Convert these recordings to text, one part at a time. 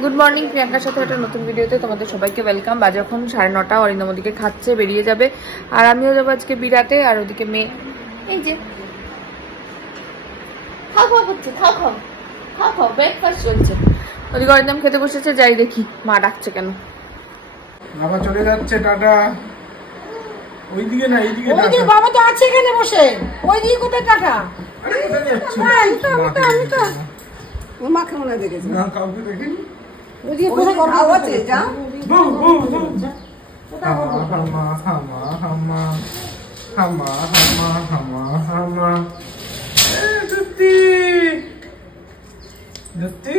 Good morning, প্রিয়াঙ্কার সাথে একটা নতুন ভিডিওতে তোমাদের সবাইকে ওয়েলকাম। বাজে এখন 9:30। অরিন্দম ওদিকে খাচ্ছে, বেরিয়ে যাবে, আর আমিও যাবো আজকে বিরাটে। আর ওদিকে মেয়ে এই যে খাওয়া করছে, খাও ব্রেকফাস্ট চলছে। ওদিকে অরিন্দম খেতে বসেছে, যাই দেখি মা ডাকছে কেন। বাবা চলে যাচ্ছে, টাটা। ওইদিকে না, এইদিকে ওইদিকে বাবা তো আছে এখানে বসে। ওইদিকে কোথায় টাটা? আরে কোথায় যাচ্ছে? আমি তো ও মাকে মনে দেখেছি না, কাউকে দেখিনি। ওইদিকে কোথায় গল্প আছে? যা বউ বউ বউ হামা হামা হামা হামা হামা হামা হামা দুতি দুতি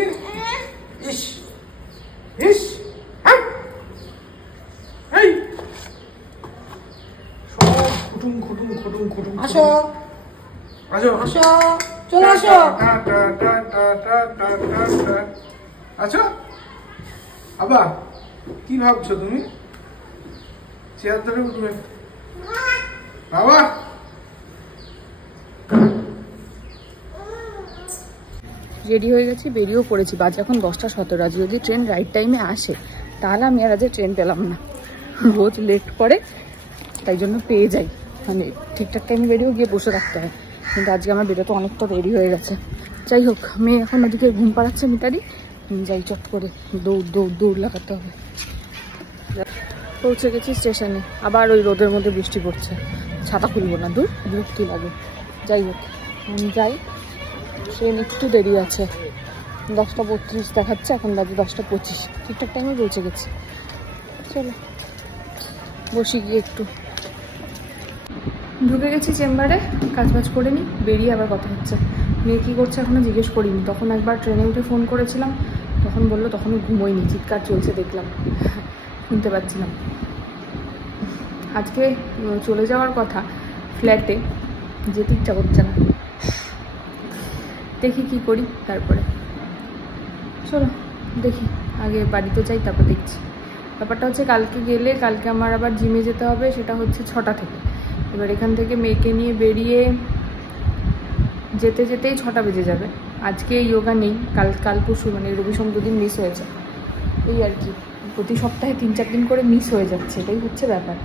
ইস ইস হাই এই সব খুটুম খুটুম খুটুম খুটুম। আসো আসো আসো, চলে আসো। আচ্ছা আবা, কি ভাবছো তুমি? চেয়ার ধরে উঠবে বাবা। রেডি হয়ে গেছি, বেরিয়েও পড়েছি। বাজে এখন 10:17। আজ যদি ট্রেন রাইট টাইমে আসে তাহলে আমি আর আজ ট্রেন পেলাম না। রোজ লেট করে, তাই জন্য পেয়ে যাই, মানে ঠিকঠাক টাইমে বেরিয়েও গিয়ে বসে থাকতে হয়। কিন্তু আজকে আমার বেরোতে অনেকটা দেরি হয়ে গেছে। যাই হোক, মেয়ে এখন ওদিকে ঘুম পাড়াচ্ছে মিতারি, যাই চট করে দৌড় লাগাতে হবে। পৌঁছে গেছি স্টেশনে, আবার ওই রোদের মধ্যে বৃষ্টি পড়ছে। ছাতা খুলবো না, দূর বিরক্তি লাগে। যাই হোক যাই, ট্রেন একটু দেরি আছে, 10:32 দেখাচ্ছে, এখন বাজে 10:25। ঠিকঠাক টাইমে পৌঁছে গেছি। চলো বসি গিয়ে একটু। ঢুকে গেছি চেম্বারে, কাজবাজ করে নিই, বেরিয়ে আবার কথা হচ্ছে। মেয়ে কী করছে এখনও জিজ্ঞেস করিনি। তখন একবার ট্রেনে উঠে ফোন করেছিলাম, তখন বললো তখনও ঘুমোয়নি, চিৎকার চলছে দেখলাম, শুনতে পাচ্ছিলাম। আজকে চলে যাওয়ার কথা ফ্ল্যাটে, যেতে ইচ্ছা করছে না। দেখি কি করি, তারপরে চলো দেখি, আগে বাড়িতে যাই তারপর দেখছি। ব্যাপারটা হচ্ছে কালকে গেলে, কালকে আমার আবার জিমে যেতে হবে, সেটা হচ্ছে 6টা থেকে। এবার এখান থেকে মেয়েকে নিয়ে বেরিয়ে যেতে যেতেই 6টা বেজে যাবে। আজকে যোগা নেই, কাল পরশু মানে রবি সোম দুদিন মিস হয়েছে, এই আর কি। প্রতি সপ্তাহে 3-4 দিন করে মিস হয়ে যাচ্ছে, এটাই হচ্ছে ব্যাপার।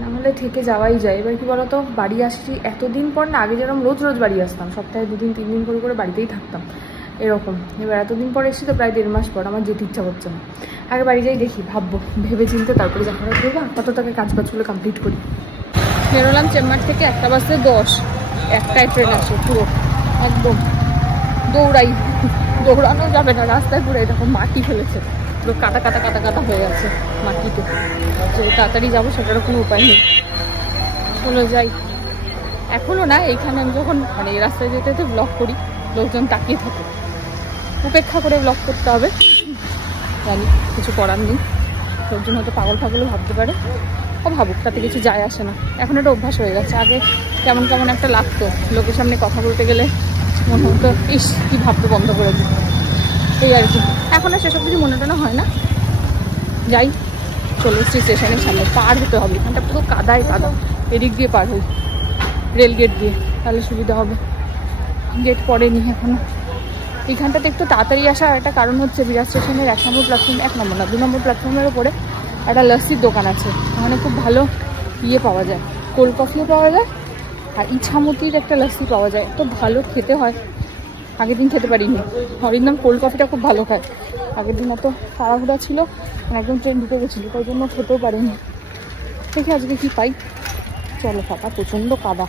না হলে থেকে যাওয়াই যায়। এবার কি বলতো, বাড়ি আসছি এতদিন পর না, আগে যেরকম রোজ বাড়ি আসতাম, সপ্তাহে 2-3 দিন করে বাড়িতেই থাকতাম এরকম। এবার এতদিন পর এসেছি তো, প্রায় 1.5 মাস পর, আমার যেতে ইচ্ছা করছে না। আগে বাড়ি যাই, দেখি, ভাববো, ভেবে চিনতে তারপরে যা করা করবো। কত তাকে কাজবাজগুলো কমপ্লিট করি। বেরোলাম চেম্বার থেকে 1:10, 1টায় ট্রেন আসে, পুরো একদম দৌড়ানো যাবে না রাস্তায়, পুরো এরকম মাটি ফেলেছে, পুরো কাটা হয়ে গেছে মাটিতে। তো তাড়াতাড়ি যাবো সেটারও কোনো উপায় নেই। চলো যাই। এখনও না, এইখানে আমি যখন মানে এই রাস্তায় যেতে যেতে ব্লগ করি, লোকজন তাকিয়ে থাকে, উপেক্ষা করে ব্লগ করতে হবে, জানি কিছু করার নেই। লোকজন হয়তো পাগল ভাবতে পারে, ও ভাবুক, তাতে কিছু যায় আসে না। এখন একটা অভ্যাস হয়ে গেছে। আগে কেমন একটা লাগতো, লোকের সামনে কথা বলতে গেলে মনে হতো ইস কি ভাবতে বন্ধ করে দিই, এই আর কি। এখন আর সেসব কিছু মনে টনে হয় না। যাই, চলে এসছি স্টেশনের সামনে, পার হতে হবে। এখানটা পুরো কাদা, এদিক দিয়ে পার হই, রেল গেট দিয়ে, তাহলে সুবিধা হবে। গেট পড়েনি এখনো। এইখানটাতে একটু তাড়াতাড়ি আসার একটা কারণ হচ্ছে, বিরাট স্টেশনের 1 নম্বর প্ল্যাটফর্ম, 1 নম্বর না 2 নম্বর প্ল্যাটফর্মের ওপরে একটা লস্যির দোকান আছে। ওখানে খুব ভালো পাওয়া যায়, কোল্ড কফিও পাওয়া যায়, আর ইছামতির একটা লস্যি পাওয়া যায়, তো ভালো খেতে হয়। আগের দিন খেতে পারিনি। অরিন্দম কোল্ড কফিটা খুব ভালো খায়। আগের দিন এত তাড়াহুড়া ছিল, একদম ট্রেন ঢুকে গেছিলো, তাই জন্য খেতেও পারিনি। দেখি আজকে কি পাই। চলো, পাটা প্রচণ্ড কাদা,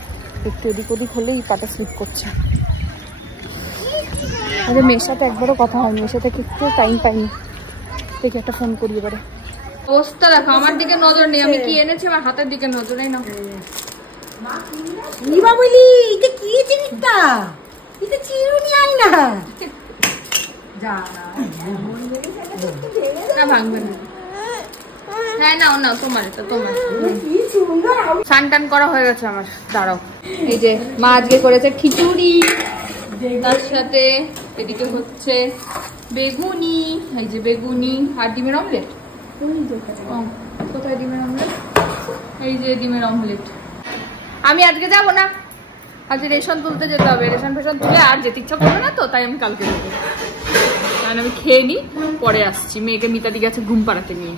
একটু এদিক ওদিক হলেই পাটা স্লিপ করছে। আরে মেয়ের সাথে একবারও কথা হয়নি, মেয়ের সাথে একটু টাইম পাইনি। দেখি একটা ফোন করি এবারে। অবস্থা দেখো, আমার দিকে নজর নেই, আমি কি এনেছি আমার হাতের দিকে নজর নেই। না নিবা বলি, এটা কি জিনিসটা? এটা চিরুনি আই না, যা না ভাঙবে না। হ্যাঁ নাও তোমার, এটা তোমার। স্নান করা হয়ে গেছে আমার, দাঁড়াও। এই যে মা আজকে করেছে খিচুড়ি, তার সাথে এদিকে হচ্ছে বেগুনি, এই যে বেগুনি আর ডিমের অমলেট। কোথায় ডিমের অমলেট? এই যে ডিমের অমলেট। আমি আজকে যাবো না, আজকে রেশন তুলতে যেতে হবে। রেশন ফেশন তুলে আর যেতে ইচ্ছা করবে না, তো তাই আমি কালকে যাবো। আর ততক্ষণ আমি খেয়ে নিই, পরে আসছি। মেয়েকে মিতাদি গেছে ঘুম পাড়াতে নিয়ে।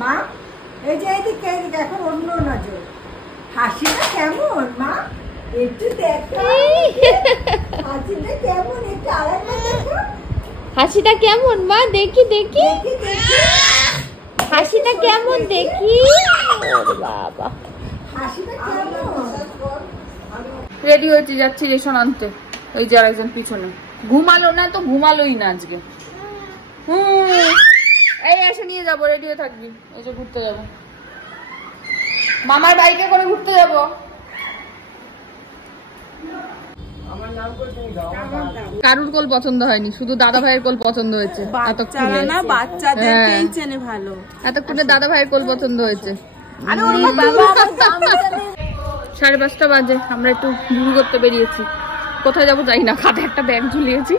মা এই যে এদিকে এদিকে এখন অন্য নজর। হাসিটা কেমন মা? একটু দেখো হাসিটা কেমন, একটু আরেকবার দেখো। হাসিটা কেমন মা? দেখি দেখি দেখি দেখি হাসিটা কেমন দেখি। বাবা হাসিটা কেমন। রেডি হয়েছি, যাচ্ছি রেশন আনতে। ওই যে আরেকজন পিছনে। ঘুমালো না তো, ঘুমালোই না আজকে। এই এসে নিয়ে যাবো, রেডি হয়ে থাকবি। এই যে ঘুরতে যাবো, মামার বাইকে করে ঘুরতে যাবো। কারুর কোল পছন্দ হয়নি, শুধু দাদা ভাইয়ের কোল পছন্দ হয়েছে। এতক্ষণে না বাচ্চাদেরকেই চেনে ভালো। এতক্ষণে দাদা ভাইয়ের কোল পছন্দ হয়েছে। 5:30 বাজে, আমরা একটু ঘুরু করতে বেরিয়েছি। কোথায় যাবো যাই না, খাতে একটা ব্যাগ ঝুলিয়েছি।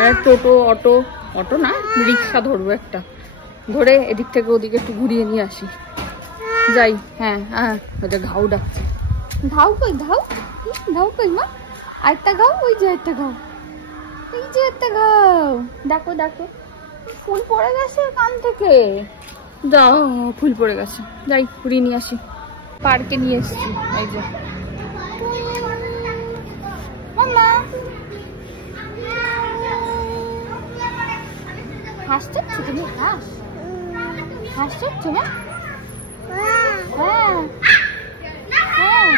আর টোটো অটো না রিক্সা ধরবো একটা, ধরে এদিক থেকে ওদিকে একটু ঘুরিয়ে নিয়ে আসি। যাই। হ্যাঁ হ্যাঁ, ওটা ঘাউ ডাকছে। ঘাউ কই? ঘাউ কই মা? আরেকটা ঘাও, ওই যে একটা ঘাও, এই যে একটা ঘাও। ডাকো ডাকো। ফুল পড়ে গেছে কান থেকে। যাও, ফুল পড়ে গেছে। যাই ঘুরিয়ে নিয়ে আসি। পার্কে নিয়ে এসছি। এই যে মামা হাসছো তুমি? হাসছো মা? হ্যাঁ হ্যাঁ।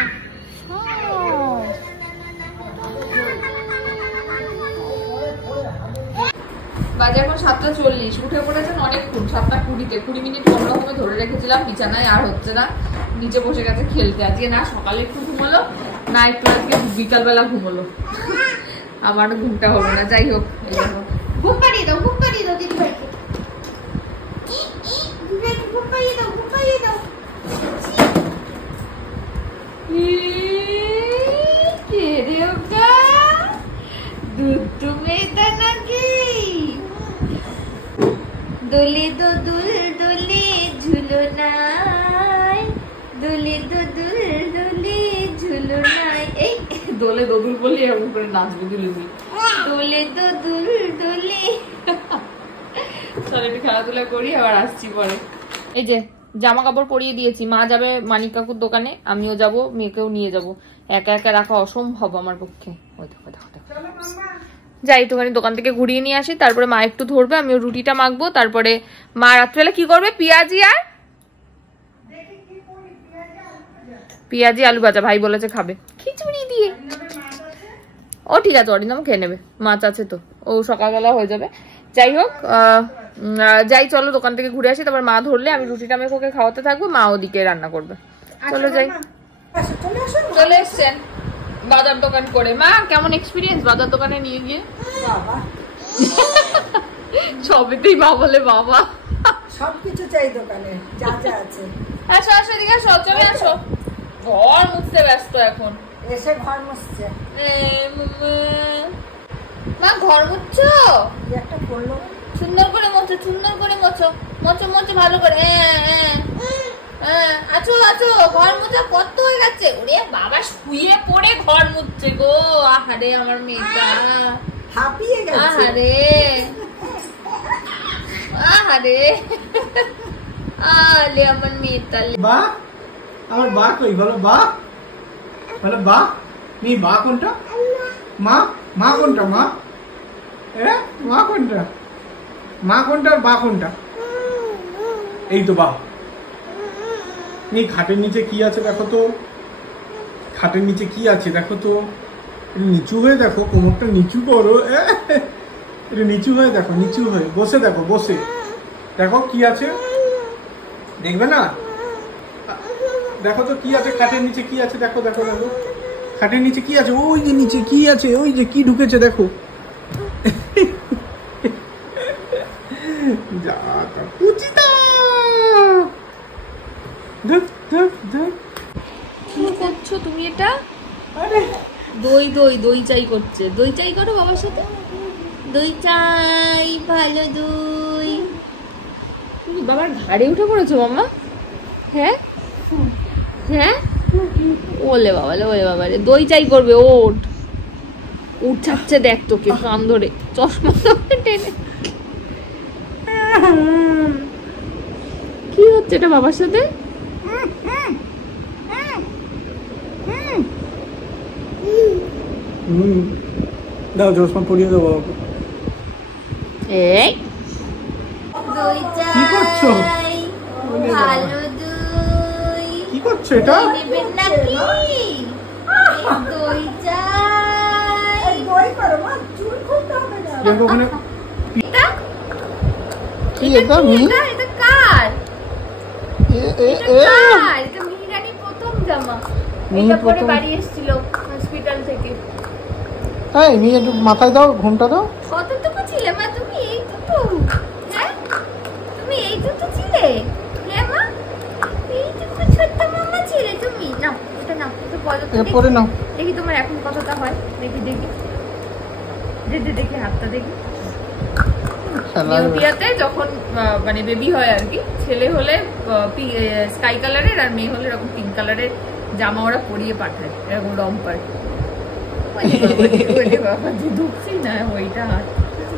বাজে এখন 7:40। উঠে পড়েছেন অনেকক্ষণ, 7:20-তে। 20 মিনিট কোন রকমে ধরে রেখেছিলাম বিছানায়, আর হচ্ছে না। নিচে বসে গেছে খেলতে। আজকে না সকালে একটু ঘুমোলো, না একটু আজকে বিকালবেলা ঘুমোলো। আমার ঘুমটা হলো না। যাই হোক, ঘুম পাড়িয়ে দাও দিদি ভাইকে। ঘুম পাড়িয়ে দাও। কে রে ওটা? দুধ মেয়েটা নাকি? দোলে দোলে ঝুলো নাই, দোলে ঝুলো নাই। এই দোলে দোদুল বলি এরকম করে নাচবে দুলুমি। দোলে দোলে। চল একটু খেলাধুলা করি, আবার আসছি পরে। এই যে জামা কাপড় পরিয়ে দিয়েছি। মা যাবে মানিক কাকুর দোকানে, আমিও যাব, মেয়েকেও নিয়ে যাব। একা একা রাখা অসম্ভব আমার পক্ষে। ওই দেখো। যাই একটুখানি দোকান থেকে ঘুরিয়ে নিয়ে আসি, তারপরে মা একটু ধরবে, আমি রুটিটা মাখবো। তারপরে মা রাত্রেবেলা কি করবে? পেঁয়াজি আলু ভাজা। ভাই বলেছে খাবে খিচুড়ি দিয়ে। ও ঠিক আছে, অরিন্দম খেয়ে নেবে, মাছ আছে তো, ও সকালবেলা হয়ে যাবে। যাই হোক, যাই চলো দোকান থেকে ঘুরে আসি। তারপর মা ধরলে আমি রুটিটা মেখে ওকে খাওয়াতে থাকবো, মা ওদিকে রান্না করবে। চলো যাই। চলে এসছেন বাজার দোকান করে। মা কেমন এক্সপিরিয়েন্স বাজার দোকানে নিয়ে গিয়ে? বাবা সবেতেই মা বলে বাবা। সবকিছু চাই দোকানে, যা যা আছে। আসো এদিকে আসো, চলে আসো। ঘর মুছতে ব্যস্ত এখন। এসে ঘর মুছছে। মা ঘর মুছছো? একটা করলো। সুন্দর করে মোছো ভালো করে। আছো ঘর মোছা কত হয়ে গেছে। ওরে বাবা, শুয়ে পড়ে ঘর মুছছে গো। আহারে আমার মেয়েটা হাঁপিয়ে গেছে। আহারে আলে আমার মেয়েটা। বা আমার বা কই? বলো বা নি বা কোনটা? মা কোনটা? মা কোনটা? মা কোনটা আর বা কোনটা? এই তো বা। খাটের নিচে কি আছে দেখো তো। খাটের নিচে কি আছে দেখো তো। নিচু হয়ে দেখো, কোমরটা নিচু করো। এটা নিচু হয়ে দেখো, নিচু হয়ে বসে দেখো, বসে দেখো কি আছে। দেখবে না? দেখো তো কি আছে খাটের নিচে, কি আছে দেখো। খাটের নিচে কি আছে? ওই যে নিচে কি আছে, ওই যে কি ঢুকেছে দেখো। যা কি করছো তুমি এটা? দই চাই করছে। দই চাই করো বাবার সাথে। দই চাই, ভালো দই। তুমি বাবার ঘাড়ে উঠে পড়েছো মাম্মা? হ্যাঁ ওলে বাবা রে, দই চাই করবে। ওঠ উঠাচ্ছে, দেখ তোকে কান ধরে, চশমা টেনে। কি হচ্ছে এটা বাবার সাথে? দাও চশমা পরিয়ে দেবো বাবাকে। এই দই চাই। কি করছো? ভালো দই। কি করছো এটা? নেবেন নাকি? দই চাই। দই করো মা, চুল খুলতে হবে না। দেখো ওখানে এটা কি এটা মিনি? এটা কার? এ এটা কার? এটা মিহিরানির প্রথম জামা। মিহির এটা পরে প্রথম- বাড়ি এসেছিল হসপিটাল থেকে। তাই মিনি একটু মাথায় দাও, ঘুমটা দাও। কতটুকু ছিলে মা তুমি? এই দুটো? হ্যাঁ, তুমি এই দুটো ছিলে? হ্যাঁ মা, এইটুকু ছোট্ট মামা ছিলে তুমি। না এটা না, এটা বলো তো দেখি। পরে নাও। দেখি তোমার এখন কতটা হয়, দেখি দেখি দেখি হাতটা দেখি। নিউপিয়াতে যখন মানে বেবি হয় আর কি, ছেলে হলে স্কাই কালারের আর মেয়ে হলে এরকম পিঙ্ক কালারের জামা ওরা পরিয়ে পাঠায়, এরকম রম্পার। ঢুকছি না ওইটা,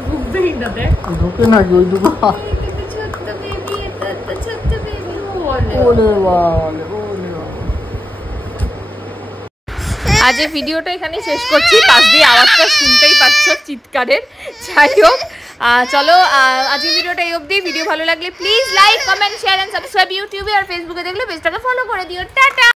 ঢুকবেই না। দেখ ঢুকে নাকি ওই দুটো? ছোট্ট বেবি, এটা একটা ছোট্ট বেবি বলে। ওরে বাবা, ওরে বাবা। আজের ভিডিওটা এখানে শেষ করছি। পাশ দিয়ে আওয়াজটা শুনতেই পাচ্ছ, চিৎকারের। যাই হোক, চলো আজকের ভিডিওটা এই অবধি। ভিডিও ভালো লাগলে please like, comment, share and subscribe. ইউটিউবে আর ফেসবুকে দেখলে পেজটাকে ফলো করে দিও। টাটা।